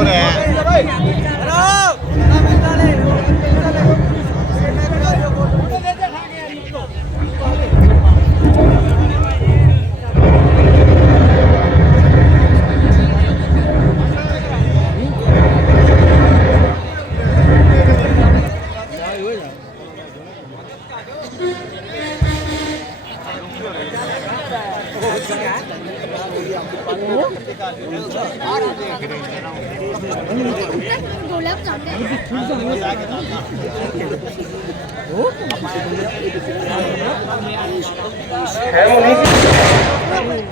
हो रहे हैं।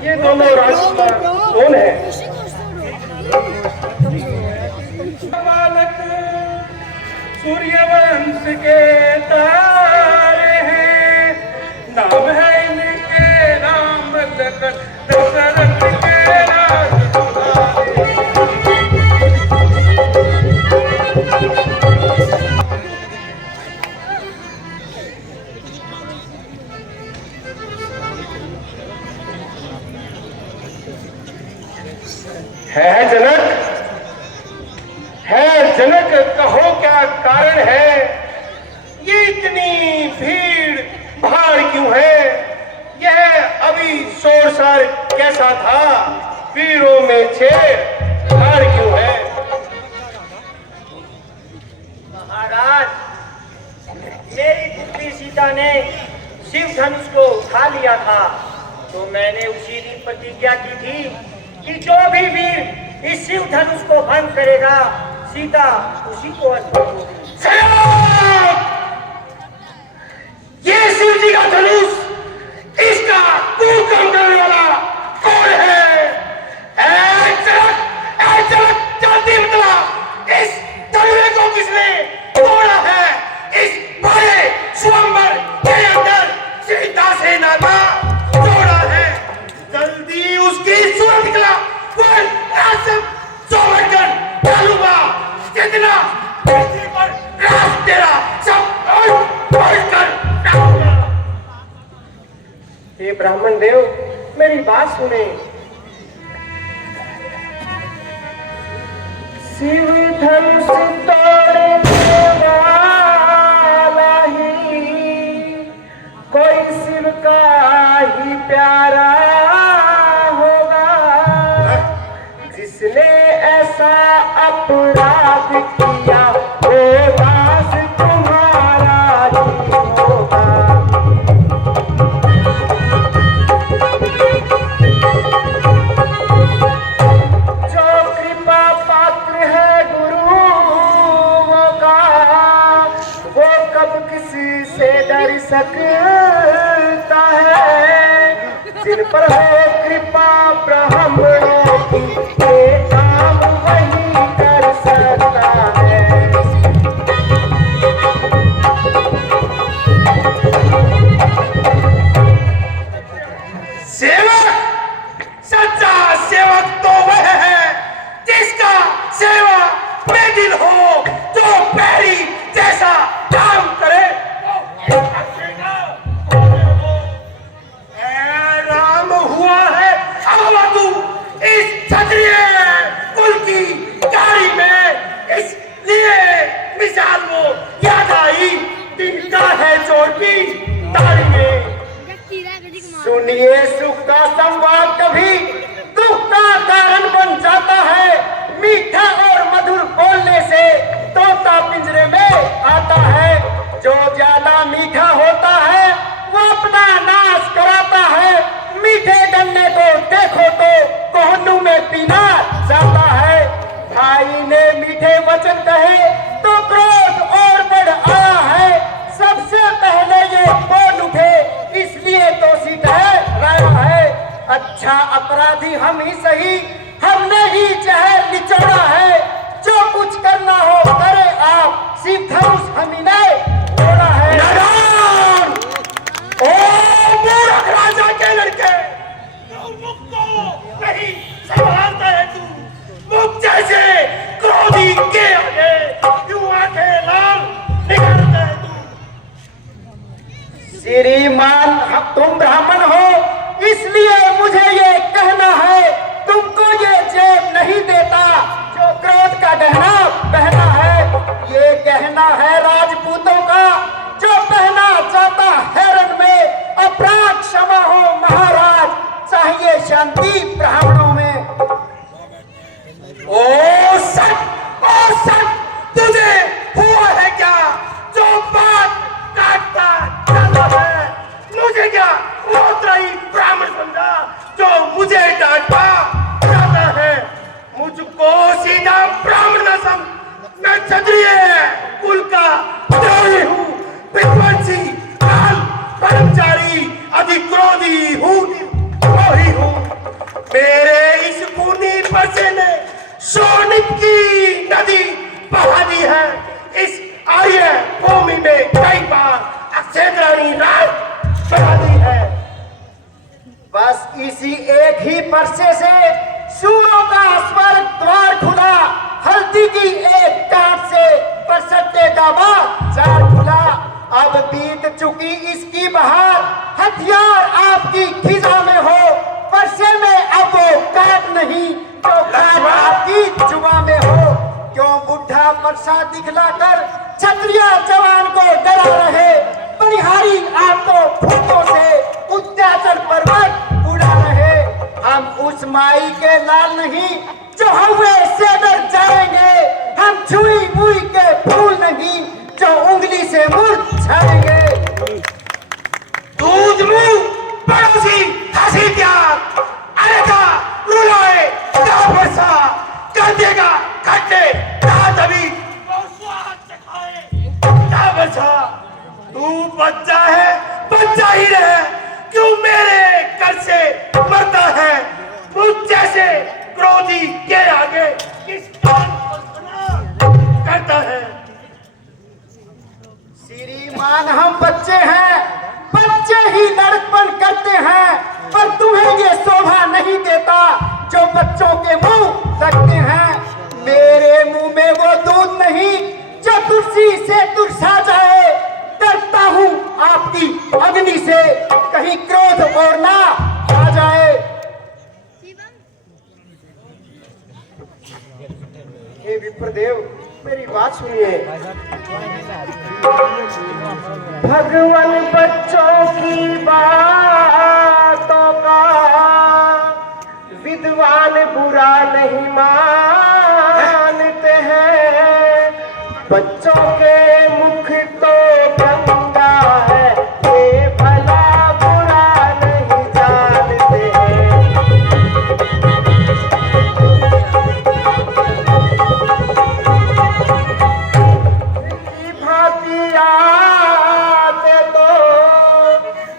ये दोनों राजकुमार कौन है? बालक सूर्यवंश के तारे हैं, नाम है इनके राम लखन दशरथ के है जनक, है जनक, कहो क्या कारण है? ये इतनी भीड़ भाड़ क्यों है? यह अभी शोरसार कैसा था? वीरों में छेड़ भाड़ क्यों है? महाराज, मेरी पुत्री सीता ने शिव धनुष को उठा लिया था, तो मैंने उसी दिन प्रतिज्ञा की थी कि जो भी वीर इस शिव धनुष को भंग करेगा, सीता उसी को अर्पण होगी। ये शिव जी का धनुष, इसका कुकर्म करने वाला कौन है? जल्दी बतला, इस धनुष को किसने तोड़ा है? इस बड़े स्वयंवर के अंदर सीता से नाता जोड़ा है। जल्दी उसकी सूरत निकला, जितना पृथ्वी पर राज तेरा सब ये ब्राह्मण देव मेरी बात सुने। शिव धनुष तोड़ने वाला ही कोई शिव का ही प्यारा होगा, जिसने ऐसा अपराध किया वो दास तुम्हारा ही होगा। जो कृपा पात्र है गुरुओं का, वो कब किसी से डर सकता है? जिन पर हो कृपा ब्राह्मणों की, ये काम वही कर सकता है। सेवक, सच्चा सेवक तो वह है जिसका सेवा में दिल हो, जो पैरी जैसा काम करे। राम हुआ है अवधू इस क्षत्रिय कुल की गाड़ी में, इसलिए मिसाल वो याद आई, तिनका है चोटी तारी में। सुनिए, सुख का संवाद कभी दुख का कारण बन जाता है। मीठा और मधुर बोलने से तोता पिंजरे में आता है। जो ज्यादा मीठा होता है वो अपना नाश कराता है। मीठे गन्ने को देखो तो कोहनू में पीना जाता है। भाई ने मीठे वचन कहे तो क्रोध और बढ़ आया है। सबसे पहले ये बोल उठे, इसलिए तो रहा है। अच्छा अपराधी हम ही सही, हमने ही जहर निचोड़ा है। जो कुछ करना हो करे आप, शिव धनुष हम ही ने तोड़ा है। ओ मूर्ख राजा के लड़के, मुख को नहीं संभालता है तू। मुख जैसे क्रोधी के आगे यूं आंखें लाल निकालता है तू। श्रीमान, तुम ब्राह्मण हो इसलिए मुझे ये कहना है, तुमको ये जेब नहीं देता जो क्रोध का क्षत्रिय कुल का द्रोही हूँ, विध्वंसी काल कर्मचारी अधिक्रोधी हूँ, द्रोही हूँ। मेरे इस खूनी बच्चे ने सोनित की नदी बहा दी है। इस आर्य भूमि में कई बार अक्षेत्राणी राज बहा दी है। बस इसी एक ही परसे से सूरों का स्वर्ग द्वार खुला, हल्दी की एक काट से परसत्ते का बाजार खुला। अब बीत चुकी इसकी बहार, हथियार आपकी खिजा में हो, परसे में अब वो काट नहीं जो काट आपकी जुबा में हो। क्यों बुढ़ा परसा दिखलाकर क्षत्रिय जवान को डरा रहे, बनिहारी आपको फूटों से उत्याचल पर्वत उड़ा रहे। हम उस माई के लाल नहीं जो हुए से डर जाएंगे, हम छुई मुई के फूल नहीं जो उंगली से मुरझाएंगे। दूध मुंह पड़ोसी हंसी त्याग, अरेगा रुलाए का बरसा कर देगा खट्टे रात अभी और स्वाद चखाए का बरसा। तू बच्चा है, बच्चा ही रहे, क्यों मेरे कर से मरता है? मुझ जैसे क्रोधी के आगे किस कान को सुना करता है? श्रीमान हम बच्चे हैं, बच्चे ही लड़कपन करते हैं, पर तुम्हें ये शोभा नहीं देता जो बच्चों के मुंह लगते हैं। मेरे मुंह में वो दूध नहीं जो तुलसी से तुलसा जाए। डरता हूँ आपकी अग्नि से, कहीं क्रोध और ना आ जाए। हे विप्रदेव, मेरी बात सुनिए। भगवान बच्चों की बातों का विद्वान बुरा नहीं मानते हैं। बच्चों के मुख तो गंगा है, ये भला बुरा नहीं जानते हैं। भांति आते तो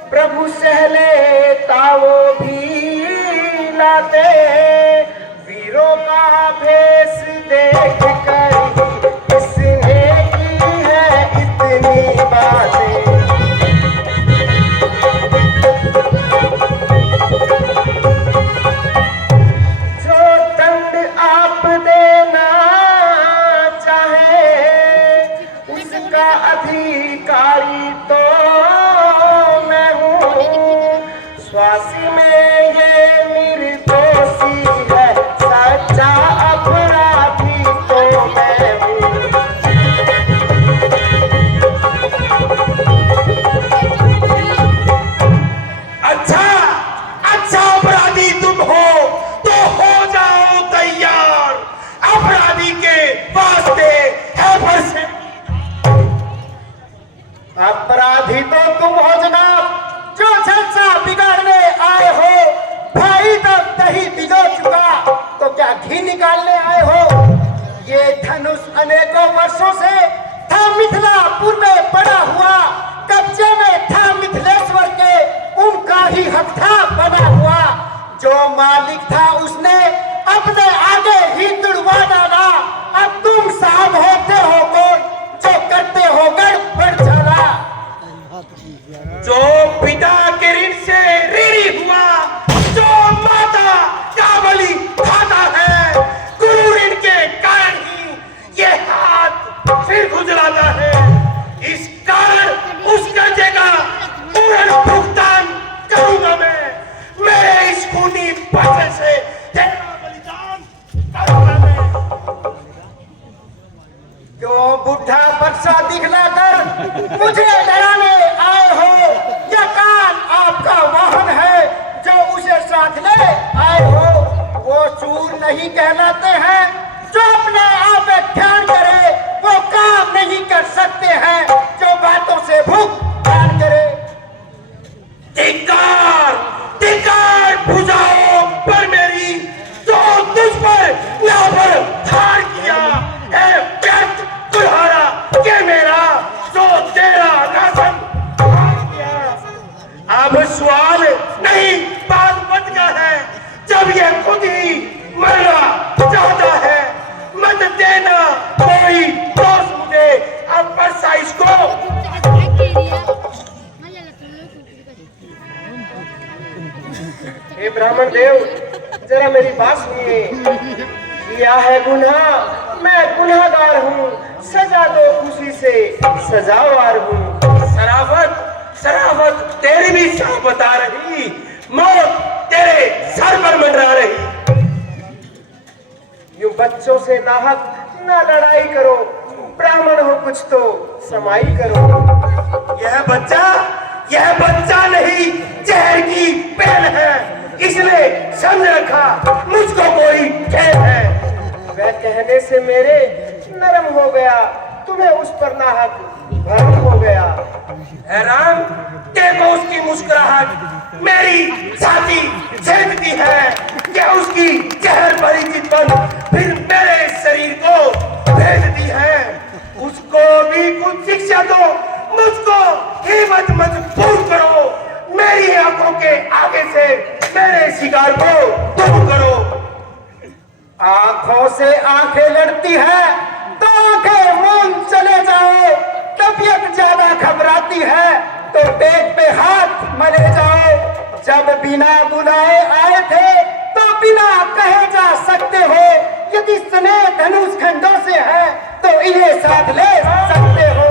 प्रभु सहले तावो भी लाते, वीरों का भेष देख कर इसने की है इतनी बातें। जो दंड आप देना चाहे उसका अधिकारी तो मैं हूँ। स्वासी में ये निर्दोषी है, सच्चा अपराधी तो मैं हूँ। अच्छा अच्छा अपराधी तुम हो तो हो जाओ तैयार, अपराधी के वास्ते है फरसे। अपराधी तो तुम हो जनाब, जो जलसा बिगाड़ने आए हो। भाई तब दही बिगड़ चुका तो क्या घी निकालने आए हो? ये धनुष अनेकों वर्षों से था मिथिलापुर में पड़ा हुआ, कब्जे में था मिथिलेश्वर के, उनका ही हक था बना हुआ। जो मालिक था उसने अपने आगे ही तुड़वा डाला। अब तुम साहब होते हो कौन जो करते हो गड़बड़ चला। जो पिता के ऋण से ऋणी हुआ, जो माता का बलि खाता है, गुरु ऋण के कारण ही ये हाथ फिर खुजलाता है। इस कारण उस कर्जे का पूर्ण भुगतान करूंगा मैं। मेरे इस खूनी बच्चे से तेरा बलिदान करूंगा मैं। क्यों बुढ़ा बच्चा दिखलाकर मुझे डराने आए हो? या कान आपका वाहन है जो उसे साथ ले आए हो? वो चूर नहीं कहलाते हैं जो अपने आप व्याख्यान करे, वो काम नहीं कर सकते हैं जो बातों से भुगतान करे। धिक्कार धिक्कार भुजाओं पर मेरी, जो तुझ पर नाबर धार किया है व्यर्थ कुल्हाड़ी। जरा मेरी बात सुनिए। किया है गुनाह, मैं गुनाहगार हूँ, सजा दो खुशी से, सजावार हूँ। शराफत शराफत तेरी भी शाह बता रही, मौत तेरे सर पर मंडरा रही। यूं बच्चों से नाहक ना लड़ाई करो, ब्राह्मण हो कुछ तो समाई करो। यह बच्चा नहीं, जहर की पेल है, इसने समझ रखा मुझको कोई खेल है। वह कहने से मेरे नरम हो गया, तुम्हें उस पर नाहक भरम हो गया। हैरान देखो उसकी मुस्कुराहट मेरी छाती छेदती है, क्या उसकी जहर भरी चितवन फिर मेरे शरीर को भेजती है। उसको भी कुछ शिक्षा दो, मुझको हिम्मत मजबूर करो, मेरी आंखों के आगे से मेरे शिकार को दूर करो। आंखों से आंखें लड़ती है तो आंखें मूंद चले जाओ, तबीयत ज्यादा घबराती है तो पेट पे हाथ मले जाओ। जब बिना बुलाए आए थे तो बिना कहे जा सकते हो, यदि स्नेह धनुष खंडों से है तो इन्हें साथ ले सकते हो।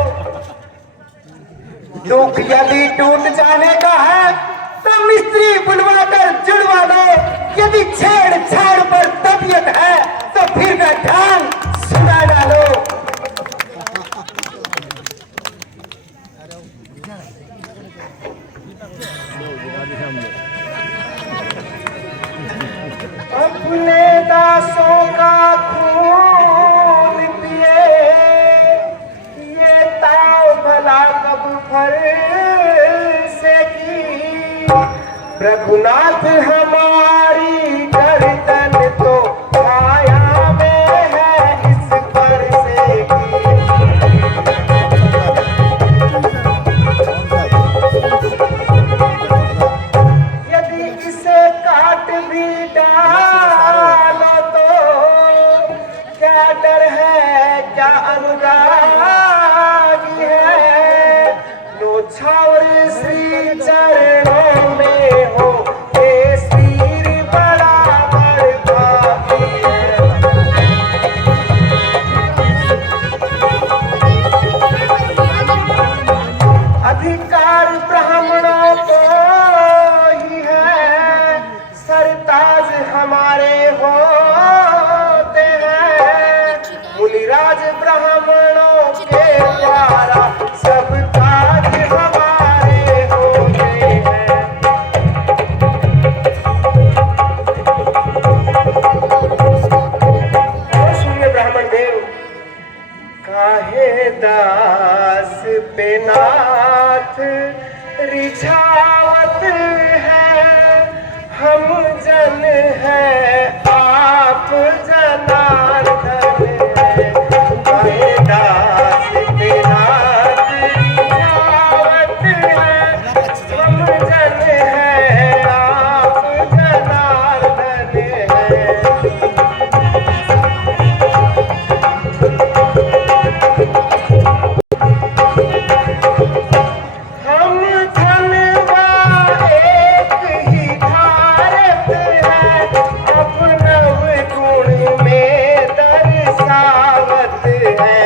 दुख यदि टूट जाने का है तो मिस्त्री बुलवा कर जुड़वा लो, यदि छेड़छाड़ पर तबीयत है तो फिर का ढांग सुना डालो। अपने दासों का खून पिए, ये ताव भला कब फर से की। रघुनाथ हमारी गर्दन तो छाया में है इस पर से की। यदि इसे काट भी डालो तो क्या डर है, क्या अनुरागी है। नौछावर श्री चरणों में हो, ये सिर बराबर भागी है। अधिकार ब्राह्मणों को ही है, सरताज हमारे होते हैं। मुनिराज ब्राह्मणों के द्वारा सब काज हमारे होते हैं। और सुनिए ब्राह्मण देव, काहे दास पे नाथ रिझावत है, हम जन है आप जनार्दन है। काहे दास पे नाथ रिझावत है, हम जन है आप जनार्दन है। हम धनवा एक ही भारत है, अपनव गुण में दर्शावत है।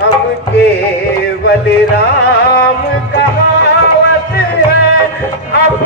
हम केवल राम कहावत है, अब